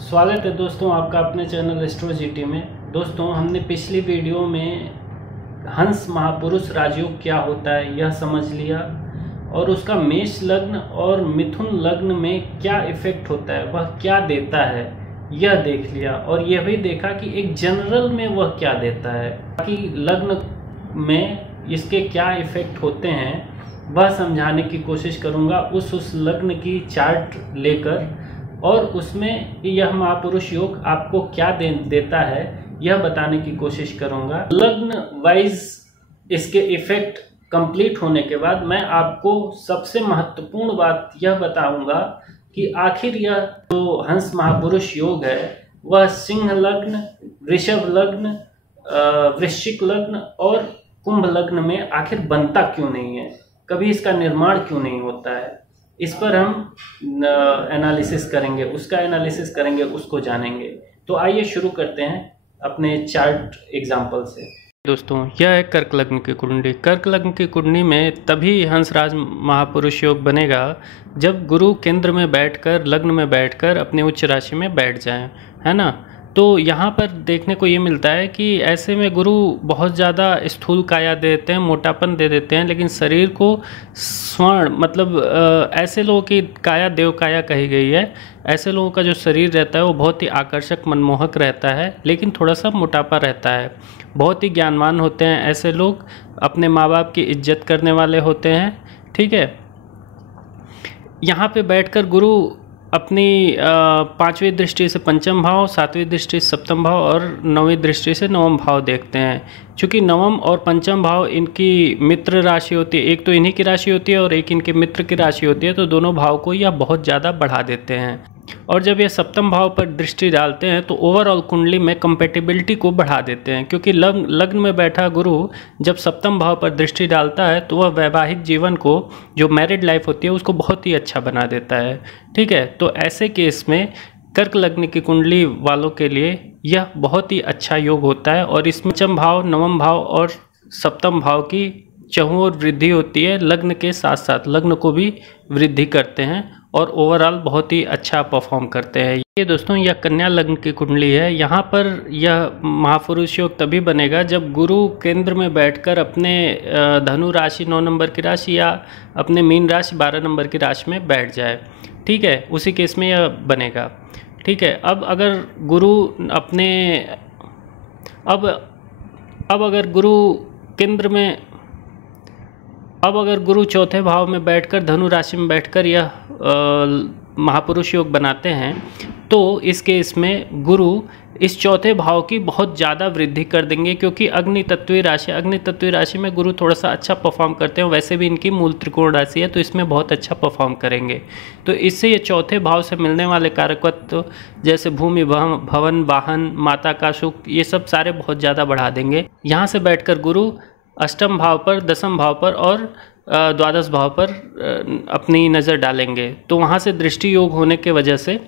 स्वागत है दोस्तों आपका अपने चैनल एस्ट्रो जीटी में। दोस्तों हमने पिछली वीडियो में हंस महापुरुष राजयोग क्या होता है यह समझ लिया और उसका मेष लग्न और मिथुन लग्न में क्या इफेक्ट होता है, वह क्या देता है यह देख लिया और यह भी देखा कि एक जनरल में वह क्या देता है, बाकी लग्न में इसके क्या इफेक्ट होते हैं वह समझाने की कोशिश करूंगा उस लग्न की चार्ट लेकर, और उसमें यह महापुरुष योग आपको क्या देता है यह बताने की कोशिश करूंगा। लग्न वाइज इसके इफेक्ट कंप्लीट होने के बाद मैं आपको सबसे महत्वपूर्ण बात यह बताऊंगा कि आखिर यह जो हंस महापुरुष योग है वह सिंह लग्न, वृषभ लग्न, वृश्चिक लग्न और कुंभ लग्न में आखिर बनता क्यों नहीं है, कभी इसका निर्माण क्यों नहीं होता है। इस पर हम एनालिसिस करेंगे, उसका एनालिसिस करेंगे, उसको जानेंगे। तो आइए शुरू करते हैं अपने चार्ट एग्जाम्पल से। दोस्तों यह है कर्क लग्न की कुंडली। कर्क लग्न की कुंडली में तभी हंसराज महापुरुष योग बनेगा जब गुरु केंद्र में बैठकर, लग्न में बैठकर अपने उच्च राशि में बैठ जाएं, है ना। तो यहाँ पर देखने को ये मिलता है कि ऐसे में गुरु बहुत ज़्यादा स्थूल काया दे देते हैं, मोटापन दे देते हैं, लेकिन शरीर को स्वर्ण मतलब ऐसे लोगों की काया देव काया कही गई है। ऐसे लोगों का जो शरीर रहता है वो बहुत ही आकर्षक, मनमोहक रहता है, लेकिन थोड़ा सा मोटापा रहता है। बहुत ही ज्ञानवान होते हैं ऐसे लोग, अपने माँ बाप की इज्जत करने वाले होते हैं, ठीक है। यहाँ पे बैठकर गुरु अपनी पांचवी दृष्टि से पंचम भाव, सातवीं दृष्टि से सप्तम भाव और नौवीं दृष्टि से नवम भाव देखते हैं। क्योंकि नवम और पंचम भाव इनकी मित्र राशि होती है, एक तो इन्हीं की राशि होती है और एक इनके मित्र की राशि होती है, तो दोनों भाव को यह बहुत ज़्यादा बढ़ा देते हैं। और जब ये सप्तम भाव पर दृष्टि डालते हैं तो ओवरऑल कुंडली में कंपेटिबिलिटी को बढ़ा देते हैं। क्योंकि लग्न में बैठा गुरु जब सप्तम भाव पर दृष्टि डालता है तो वह वैवाहिक जीवन को, जो मैरिड लाइफ होती है, उसको बहुत ही अच्छा बना देता है, ठीक है। तो ऐसे केस में कर्क लग्न की कुंडली वालों के लिए यह बहुत ही अच्छा योग होता है और इसमें पंचम भाव, नवम भाव और सप्तम भाव की चहुओर वृद्धि होती है। लग्न के साथ साथ लग्न को भी वृद्धि करते हैं और ओवरऑल बहुत ही अच्छा परफॉर्म करते हैं। ये दोस्तों यह कन्या लग्न की कुंडली है। यहाँ पर यह महापुरुष योग तभी बनेगा जब गुरु केंद्र में बैठकर अपने धनु राशि 9 नंबर की राशि या अपने मीन राशि 12 नंबर की राशि में बैठ जाए, ठीक है। उसी केस में यह बनेगा, ठीक है। अब अगर गुरु अपने अब अगर गुरु केंद्र में, अब अगर गुरु चौथे भाव में बैठकर, धनु राशि में बैठकर यह महापुरुष योग बनाते हैं तो इस केस में गुरु इस चौथे भाव की बहुत ज़्यादा वृद्धि कर देंगे। क्योंकि अग्नि तत्वीय राशि में गुरु थोड़ा सा अच्छा परफॉर्म करते हैं, वैसे भी इनकी मूल त्रिकोण राशि है तो इसमें बहुत अच्छा परफॉर्म करेंगे। तो इससे ये चौथे भाव से मिलने वाले कारकत्व जैसे भूमि, भवन, वाहन, माता का सुख, ये सब सारे बहुत ज़्यादा बढ़ा देंगे। यहाँ से बैठकर गुरु अष्टम भाव पर, दसम भाव पर और द्वादश भाव पर अपनी नज़र डालेंगे। तो वहाँ से दृष्टि योग होने के वजह से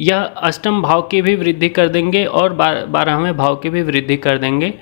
यह अष्टम भाव की भी वृद्धि कर देंगे और 12वें भाव की भी वृद्धि कर देंगे।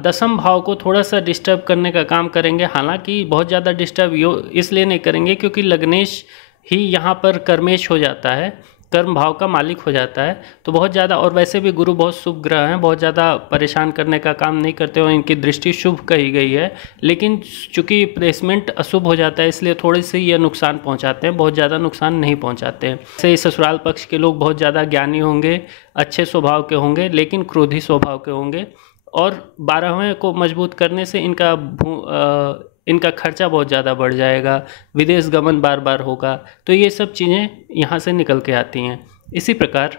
दसम भाव को थोड़ा सा डिस्टर्ब करने का काम करेंगे, हालांकि बहुत ज़्यादा डिस्टर्ब इसलिए नहीं करेंगे क्योंकि लग्नेश ही यहाँ पर कर्मेश हो जाता है, कर्म भाव का मालिक हो जाता है। तो बहुत ज़्यादा, और वैसे भी गुरु बहुत शुभ ग्रह हैं, बहुत ज़्यादा परेशान करने का काम नहीं करते और इनकी दृष्टि शुभ कही गई है। लेकिन चूँकि प्लेसमेंट अशुभ हो जाता है इसलिए थोड़ी सी ये नुकसान पहुंचाते हैं, बहुत ज़्यादा नुकसान नहीं पहुंचाते हैं। जैसे ससुराल पक्ष के लोग बहुत ज़्यादा ज्ञानी होंगे, अच्छे स्वभाव के होंगे, लेकिन क्रोधी स्वभाव के होंगे। और 12वें को मजबूत करने से इनका खर्चा बहुत ज़्यादा बढ़ जाएगा, विदेश गमन बार बार होगा, तो ये सब चीज़ें यहाँ से निकल के आती हैं। इसी प्रकार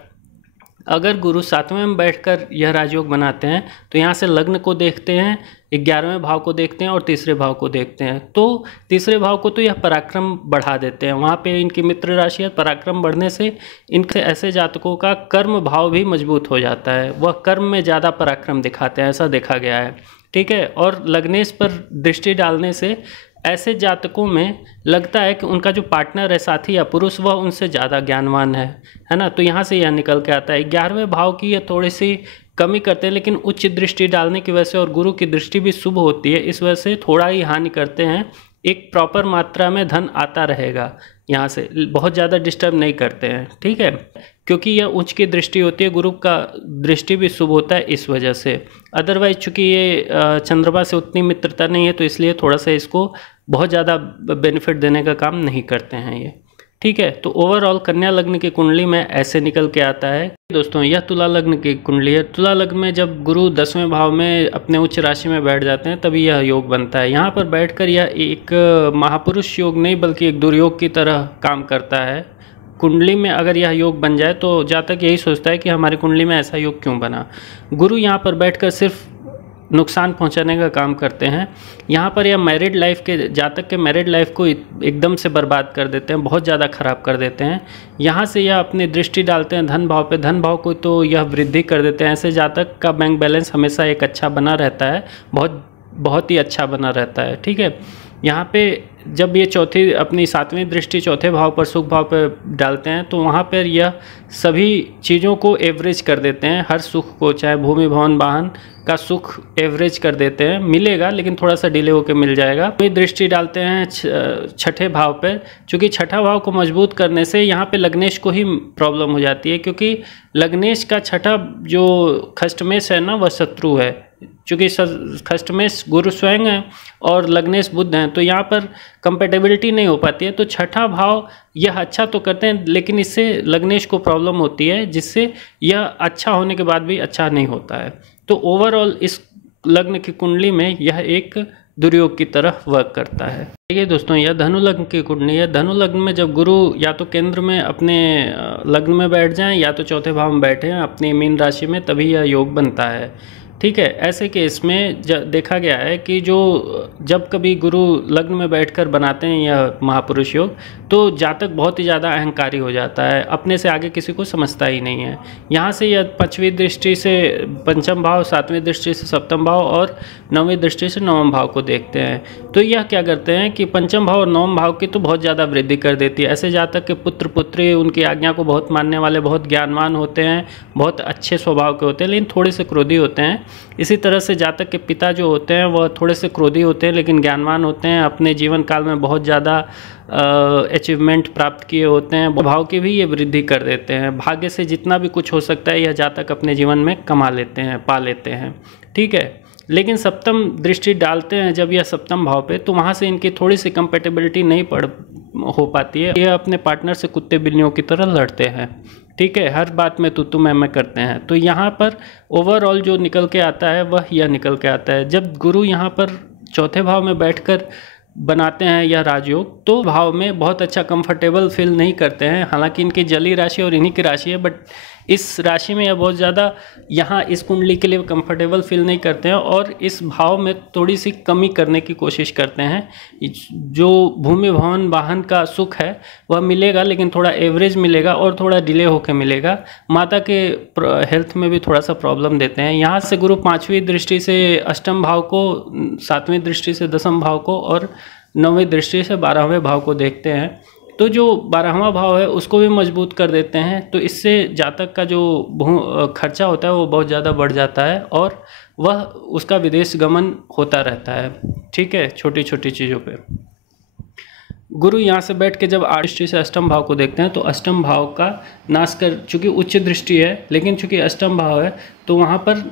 अगर गुरु 7वें में बैठकर यह राजयोग बनाते हैं तो यहाँ से लग्न को देखते हैं, 11वें भाव को देखते हैं और तीसरे भाव को देखते हैं। तो तीसरे भाव को तो यह पराक्रम बढ़ा देते हैं, वहाँ पे इनकी मित्र राशि है। पराक्रम बढ़ने से इनके ऐसे जातकों का कर्म भाव भी मजबूत हो जाता है, वह कर्म में ज़्यादा पराक्रम दिखाते हैं, ऐसा देखा गया है, ठीक है। और लग्नेश पर दृष्टि डालने से ऐसे जातकों में लगता है कि उनका जो पार्टनर है, साथी या पुरुष, वह उनसे ज़्यादा ज्ञानवान है ना। तो यहाँ से यह निकल के आता है। 11वें भाव की यह थोड़ी सी कमी करते हैं, लेकिन उच्च दृष्टि डालने की वजह से और गुरु की दृष्टि भी शुभ होती है, इस वजह से थोड़ा ही हानि करते हैं। एक प्रॉपर मात्रा में धन आता रहेगा। यहाँ से बहुत ज़्यादा डिस्टर्ब नहीं करते हैं, ठीक है, क्योंकि यह उच्च की दृष्टि होती है, गुरु का दृष्टि भी शुभ होता है इस वजह से। अदरवाइज चूँकि ये चंद्रमा से उतनी मित्रता नहीं है, तो इसलिए थोड़ा सा इसको बहुत ज़्यादा बेनिफिट देने का काम नहीं करते हैं ये, ठीक है। तो ओवरऑल कन्या लग्न की कुंडली में ऐसे निकल के आता है। दोस्तों यह तुला लग्न की कुंडली है। तुला लग्न में जब गुरु 10वें भाव में अपने उच्च राशि में बैठ जाते हैं तभी यह योग बनता है। यहाँ पर बैठकर यह एक महापुरुष योग नहीं बल्कि एक दुर्योग की तरह काम करता है। कुंडली में अगर यह योग बन जाए तो जातक यही सोचता है कि हमारी कुंडली में ऐसा योग क्यों बना। गुरु यहाँ पर बैठकर सिर्फ नुकसान पहुंचाने का काम करते हैं। यहाँ पर यह मैरिड लाइफ के जातक के मैरिड लाइफ को एकदम से बर्बाद कर देते हैं, बहुत ज़्यादा ख़राब कर देते हैं। यहाँ से यह अपनी दृष्टि डालते हैं धन भाव पे, धन भाव को तो यह वृद्धि कर देते हैं। ऐसे जातक का बैंक बैलेंस हमेशा एक अच्छा बना रहता है, बहुत ही अच्छा बना रहता है, ठीक है। यहाँ पे जब ये चौथी अपनी 7वीं दृष्टि चौथे भाव पर सुख भाव पर डालते हैं तो वहाँ पर यह सभी चीज़ों को एवरेज कर देते हैं। हर सुख को, चाहे भूमि भवन वाहन का सुख एवरेज कर देते हैं, मिलेगा लेकिन थोड़ा सा डिले होकर मिल जाएगा। कोई दृष्टि डालते हैं छठे भाव पर, क्योंकि छठा भाव को मजबूत करने से यहाँ पे लग्नेश को ही प्रॉब्लम हो जाती है, क्योंकि लग्नेश का छठा जो खष्टमेश है ना वह शत्रु है। चूँकि खष्टमेश गुरु स्वयं है और लग्नेश बुध हैं, तो यहाँ पर कंपेटेबिलिटी नहीं हो पाती है। तो छठा भाव यह अच्छा तो करते हैं लेकिन इससे लग्नेश को प्रॉब्लम होती है, जिससे यह अच्छा होने के बाद भी अच्छा नहीं होता है। तो ओवरऑल इस लग्न की कुंडली में यह एक दुर्योग की तरह वर्क करता है। देखिए दोस्तों, यह धनु लग्न की कुंडली है। धनु लग्न में जब गुरु या तो केंद्र में अपने लग्न में बैठ जाएं या तो चौथे भाव में बैठे हैं अपनी मीन राशि में, तभी यह योग बनता है, ठीक है। ऐसे केस में देखा गया है कि जब कभी गुरु लग्न में बैठकर बनाते हैं यह महापुरुष योग, तो जातक बहुत ही ज़्यादा अहंकारी हो जाता है, अपने से आगे किसी को समझता ही नहीं है। यहाँ से यह 5वीं दृष्टि से पंचम भाव, 7वीं दृष्टि से सप्तम भाव और 9वीं दृष्टि से 9वें भाव को देखते हैं। तो यह क्या करते हैं कि पंचम भाव और 9वें भाव की तो बहुत ज़्यादा वृद्धि कर देती है। ऐसे जातक के पुत्र पुत्री उनकी आज्ञा को बहुत मानने वाले, बहुत ज्ञानवान होते हैं, बहुत अच्छे स्वभाव के होते हैं, लेकिन थोड़े से क्रोधी होते हैं। इसी तरह से जातक के पिता जो होते हैं वह थोड़े से क्रोधी होते हैं लेकिन ज्ञानवान होते हैं, अपने जीवन काल में बहुत ज़्यादा अचीवमेंट प्राप्त किए होते हैं। भाव की भी ये वृद्धि कर देते हैं। भाग्य से जितना भी कुछ हो सकता है यह जातक अपने जीवन में कमा लेते हैं, पा लेते हैं, ठीक है। लेकिन सप्तम दृष्टि डालते हैं जब यह सप्तम भाव पे, तो वहाँ से इनकी थोड़ी सी कंपेटेबिलिटी नहीं हो पाती है। यह अपने पार्टनर से कुत्ते बिल्लियों की तरह लड़ते हैं, ठीक है, हर बात में तू मैं करते हैं। तो यहाँ पर ओवरऑल जो निकल के आता है वह यह निकल के आता है। जब गुरु यहाँ पर चौथे भाव में बैठकर बनाते हैं यह राजयोग, तो भाव में बहुत अच्छा कंफर्टेबल फील नहीं करते हैं। हालांकि इनकी जली राशि और इन्हीं की राशि है, बट इस राशि में यह बहुत ज़्यादा यहाँ इस कुंडली के लिए कंफर्टेबल फील नहीं करते हैं और इस भाव में थोड़ी सी कमी करने की कोशिश करते हैं। जो भूमि भवन वाहन का सुख है वह मिलेगा लेकिन थोड़ा एवरेज मिलेगा और थोड़ा डिले होकर मिलेगा। माता के हेल्थ में भी थोड़ा सा प्रॉब्लम देते हैं। यहाँ से गुरु 5वीं दृष्टि से अष्टम भाव को, 7वीं दृष्टि से दसम भाव को और 9वीं दृष्टि से 12वें भाव को देखते हैं। तो जो 12वां भाव है उसको भी मजबूत कर देते हैं। तो इससे जातक का जो खर्चा होता है वो बहुत ज़्यादा बढ़ जाता है और वह उसका विदेश गमन होता रहता है, ठीक है, छोटी छोटी चीज़ों पे। गुरु यहाँ से बैठ के जब 8 दृष्टि से अष्टम भाव को देखते हैं तो अष्टम भाव का नाश कर, चूँकि उच्च दृष्टि है लेकिन चूँकि अष्टम भाव है तो वहाँ पर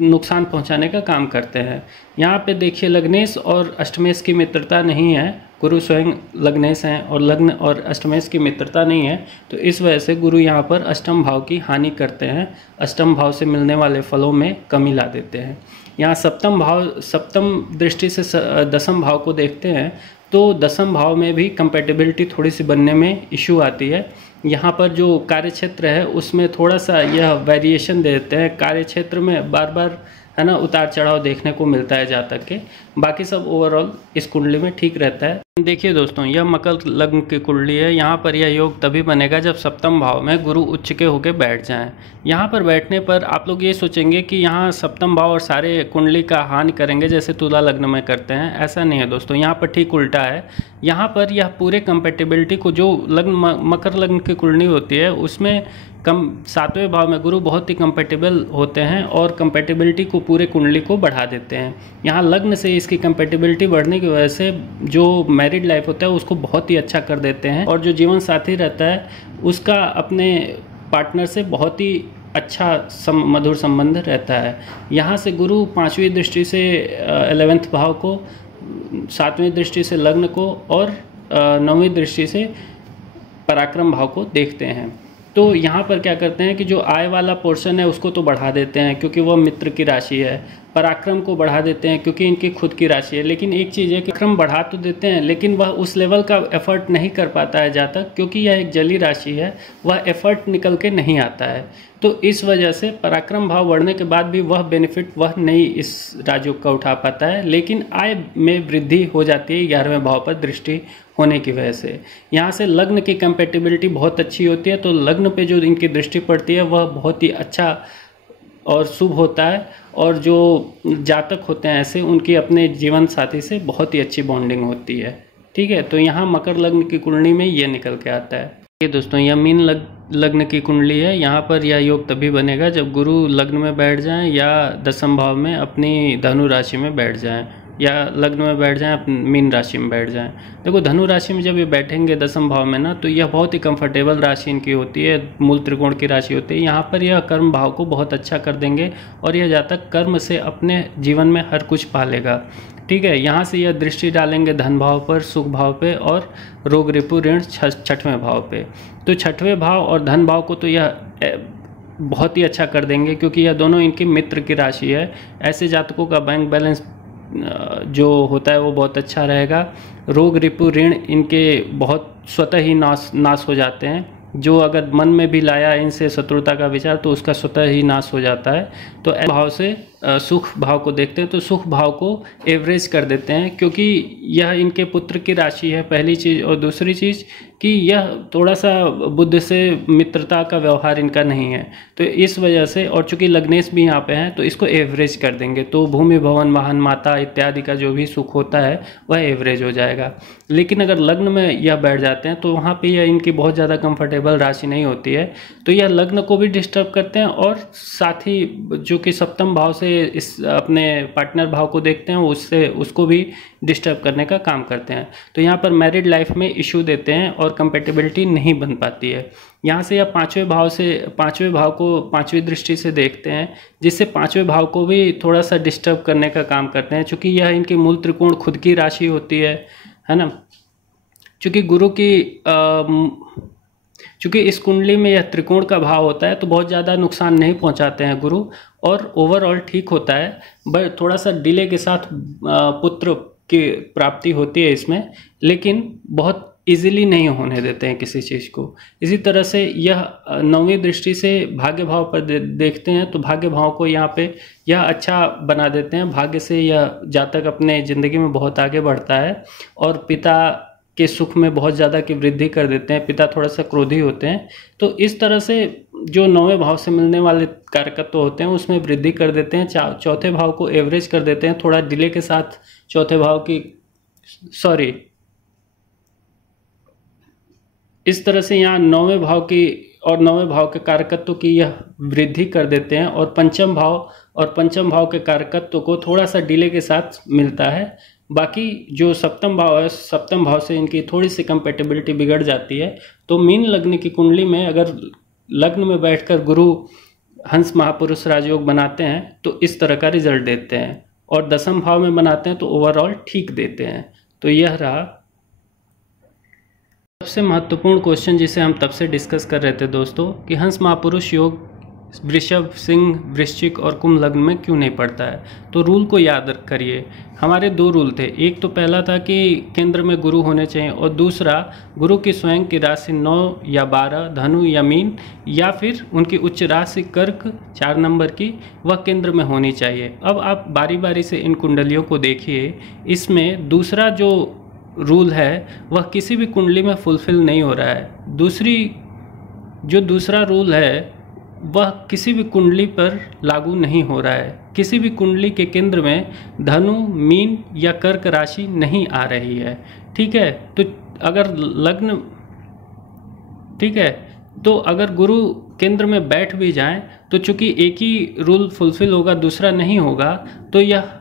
नुकसान पहुँचाने का काम करते हैं। यहाँ पे देखिए लग्नेश और अष्टमेश की मित्रता नहीं है, गुरु स्वयं लग्नेश हैं और लग्न और अष्टमेश की मित्रता नहीं है, तो इस वजह से गुरु यहाँ पर अष्टम भाव की हानि करते हैं, अष्टम भाव से मिलने वाले फलों में कमी ला देते हैं। यहाँ सप्तम दृष्टि से दसम भाव को देखते हैं तो दसम भाव में भी कंपेटेबिलिटी थोड़ी सी बनने में इशू आती है। यहाँ पर जो कार्य क्षेत्र है उसमें थोड़ा सा यह वेरिएशन दे देते हैं, कार्य क्षेत्र में बार बार है ना उतार चढ़ाव देखने को मिलता है जातक के। बाकी सब ओवरऑल इस कुंडली में ठीक रहता है। देखिए दोस्तों, यह मकर लग्न की कुंडली है। यहाँ पर यह योग तभी बनेगा जब सप्तम भाव में गुरु उच्च के होकर बैठ जाएं। यहाँ पर बैठने पर आप लोग ये सोचेंगे कि यहाँ सप्तम भाव और सारे कुंडली का हानि करेंगे जैसे तुला लग्न में करते हैं, ऐसा नहीं है दोस्तों। यहाँ पर ठीक उल्टा है। यहाँ पर यह पूरे कंपेटेबिलिटी को, जो लग्न मकर लग्न की कुंडली होती है उसमें 7वें भाव में गुरु बहुत ही कंपेटेबल होते हैं और कंपेटेबिलिटी को पूरे कुंडली को बढ़ा देते हैं। यहाँ लग्न से इसकी कंपेटेबिलिटी बढ़ने की वजह से जो मैरिड लाइफ होता है उसको बहुत ही अच्छा कर देते हैं, और जो जीवन साथी रहता है उसका अपने पार्टनर से बहुत ही अच्छा मधुर संबंध रहता है। यहाँ से गुरु 5वीं दृष्टि से 11वें भाव को, 7वीं दृष्टि से लग्न को और 9वीं दृष्टि से पराक्रम भाव को देखते हैं। तो यहाँ पर क्या करते हैं कि जो आय वाला पोर्शन है उसको तो बढ़ा देते हैं क्योंकि वह मित्र की राशि है, पराक्रम को बढ़ा देते हैं क्योंकि इनकी खुद की राशि है। लेकिन एक चीज़ है कि पराक्रम बढ़ा तो देते हैं लेकिन वह उस लेवल का एफर्ट नहीं कर पाता है जहाँ तक, क्योंकि यह एक जली राशि है, वह एफर्ट निकल के नहीं आता है। तो इस वजह से पराक्रम भाव बढ़ने के बाद भी वह बेनिफिट वह नहीं इस राजयोग का उठा पाता है, लेकिन आय में वृद्धि हो जाती है 11वें भाव पर दृष्टि होने की वजह से। यहाँ से लग्न की कंपैटिबिलिटी बहुत अच्छी होती है, तो लग्न पे जो इनकी दृष्टि पड़ती है वह बहुत ही अच्छा और शुभ होता है, और जो जातक होते हैं ऐसे उनकी अपने जीवन साथी से बहुत ही अच्छी बॉन्डिंग होती है। ठीक है, तो यहाँ मकर लग्न की कुंडली में ये निकल के आता है। ये दोस्तों यह मीन लग्न की कुंडली है। यहाँ पर यह योग तभी बनेगा जब गुरु लग्न में बैठ जाएं या 10वें भाव में अपनी धनु राशि में बैठ जाएं, या लग्न में बैठ जाएं मीन राशि में बैठ जाएं। देखो धनु राशि में जब ये बैठेंगे 10वें भाव में ना, तो यह बहुत ही कंफर्टेबल राशि इनकी होती है, मूल त्रिकोण की राशि होती है। यहाँ पर यह कर्म भाव को बहुत अच्छा कर देंगे और यह जातक कर्म से अपने जीवन में हर कुछ पालेगा। ठीक है, यहाँ से यह दृष्टि डालेंगे धन भाव पर, सुख भाव पे और रोग रिपु ऋण 6वें भाव पे। तो 6वें भाव और धन भाव को तो यह बहुत ही अच्छा कर देंगे क्योंकि यह दोनों इनके मित्र की राशि है। ऐसे जातकों का बैंक बैलेंस जो होता है वो बहुत अच्छा रहेगा। रोग रिपु ऋण इनके बहुत स्वतः ही नाश हो जाते हैं। जो अगर मन में भी लाया इनसे शत्रुता का विचार तो उसका स्वतः ही नाश हो जाता है। तो ऐसे भाव से सुख भाव को देखते हैं तो सुख भाव को एवरेज कर देते हैं, क्योंकि यह इनके पुत्र की राशि है पहली चीज़, और दूसरी चीज़ कि यह थोड़ा सा बुद्ध से मित्रता का व्यवहार इनका नहीं है, तो इस वजह से, और चूंकि लग्नेश भी यहाँ पे हैं तो इसको एवरेज कर देंगे। तो भूमि भवन वाहन माता इत्यादि का जो भी सुख होता है वह एवरेज हो जाएगा। लेकिन अगर लग्न में यह बैठ जाते हैं तो वहाँ पे यह इनकी बहुत ज़्यादा कंफर्टेबल राशि नहीं होती है, तो यह लग्न को भी डिस्टर्ब करते हैं और साथ ही जो कि 7वें भाव से इस अपने पार्टनर भाव को देखते हैं उससे उसको भी डिस्टर्ब करने का काम करते हैं। तो यहाँ पर मैरिड लाइफ में इशू देते हैं और कंपेटिबिलिटी नहीं बन पाती है। यहाँ से यह 5वें भाव को 5वीं दृष्टि से देखते हैं, जिससे 5वें भाव को भी थोड़ा सा डिस्टर्ब करने का काम करते हैं, चूँकि यह इनकी मूल त्रिकोण खुद की राशि होती है ना। चूँकि गुरु की चूँकि इस कुंडली में यह त्रिकोण का भाव होता है तो बहुत ज़्यादा नुकसान नहीं पहुँचाते हैं गुरु, और ओवरऑल ठीक होता है। बट थोड़ा सा डिले के साथ पुत्र की प्राप्ति होती है इसमें, लेकिन बहुत इजीली नहीं होने देते हैं किसी चीज़ को। इसी तरह से यह 9वीं दृष्टि से भाग्य भाव पर देखते हैं तो भाग्य भाव को यहाँ पे यह अच्छा बना देते हैं। भाग्य से यह जातक अपने ज़िंदगी में बहुत आगे बढ़ता है और पिता के सुख में बहुत ज़्यादा की वृद्धि कर देते हैं। पिता थोड़ा सा क्रोधी होते हैं, तो इस तरह से जो 9वें भाव से मिलने वाले कारकत्व होते हैं उसमें वृद्धि कर देते हैं। 4थे भाव को एवरेज कर देते हैं थोड़ा डिले के साथ। इस तरह से यहाँ 9वें भाव की और 9वें भाव के कारकत्व की यह वृद्धि कर देते हैं, और पंचम भाव के कारकत्व को थोड़ा सा डिले के साथ मिलता है। बाकी जो 7वां भाव है, 7वें भाव से इनकी थोड़ी सी कंपेटिबिलिटी बिगड़ जाती है। तो मीन लग्न की कुंडली में अगर लग्न में बैठकर गुरु हंस महापुरुष राजयोग बनाते हैं तो इस तरह का रिजल्ट देते हैं, और 10वें भाव में बनाते हैं तो ओवरऑल ठीक देते हैं। तो यह रहा सबसे महत्वपूर्ण क्वेश्चन जिसे हम तब से डिस्कस कर रहे थे दोस्तों, कि हंस महापुरुष योग वृषभ, सिंह, वृश्चिक और कुंभ लग्न में क्यों नहीं पड़ता है। तो रूल को याद करिए, हमारे 2 रूल थे। एक तो पहला था कि केंद्र में गुरु होने चाहिए, और दूसरा गुरु की स्वयं की राशि 9 या 12, धनु या मीन, या फिर उनकी उच्च राशि कर्क 4 नंबर की, वह केंद्र में होनी चाहिए। अब आप बारी बारी से इन कुंडलियों को देखिए, इसमें दूसरा जो रूल है वह किसी भी कुंडली में फुलफिल नहीं हो रहा है। दूसरा रूल है वह किसी भी कुंडली पर लागू नहीं हो रहा है। किसी भी कुंडली के केंद्र में धनु, मीन या कर्क राशि नहीं आ रही है। ठीक है, तो अगर गुरु केंद्र में बैठ भी जाएं तो चूंकि एक ही रूल फुलफिल होगा, दूसरा नहीं होगा, तो यह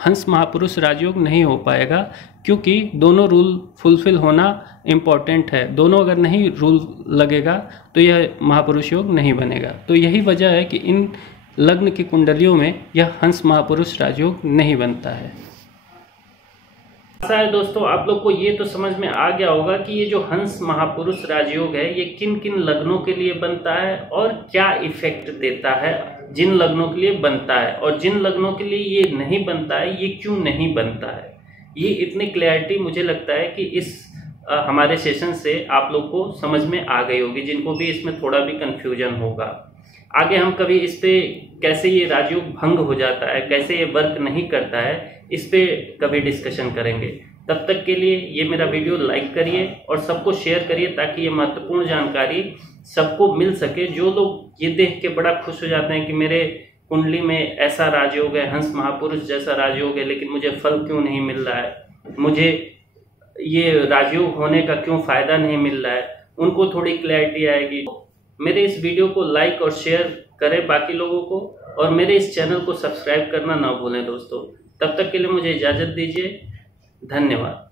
हंस महापुरुष राजयोग नहीं हो पाएगा, क्योंकि दोनों रूल फुलफिल होना इम्पॉर्टेंट है। दोनों अगर नहीं रूल लगेगा तो यह महापुरुष योग नहीं बनेगा। तो यही वजह है कि इन लग्न की कुंडलियों में यह हंस महापुरुष राजयोग नहीं बनता है। आशा है दोस्तों आप लोग को ये तो समझ में आ गया होगा कि ये जो हंस महापुरुष राजयोग है ये किन किन लग्नों के लिए बनता है और क्या इफेक्ट देता है, जिन लग्नों के लिए बनता है, और जिन लग्नों के लिए ये नहीं बनता है ये क्यों नहीं बनता है। ये इतनी क्लैरिटी मुझे लगता है कि इस हमारे सेशन से आप लोग को समझ में आ गई होगी, जिनको भी इसमें थोड़ा भी कन्फ्यूजन होगा। आगे हम कभी इस पे कैसे ये राजयोग भंग हो जाता है, कैसे ये वर्क नहीं करता है, इस पे कभी डिस्कशन करेंगे। तब तक के लिए ये मेरा वीडियो लाइक करिए और सबको शेयर करिए, ताकि ये महत्वपूर्ण जानकारी सबको मिल सके। जो लोग ये देख के बड़ा खुश हो जाते हैं कि मेरे कुंडली में ऐसा राजयोग है, हंस महापुरुष जैसा राजयोग है, लेकिन मुझे फल क्यों नहीं मिल रहा है, मुझे ये राजयोग होने का क्यों फायदा नहीं मिल रहा है, उनको थोड़ी क्लैरिटी आएगी। मेरे इस वीडियो को लाइक और शेयर करें बाकी लोगों को, और मेरे इस चैनल को सब्सक्राइब करना ना भूलें दोस्तों। तब तक के लिए मुझे इजाज़त दीजिए। धन्यवाद।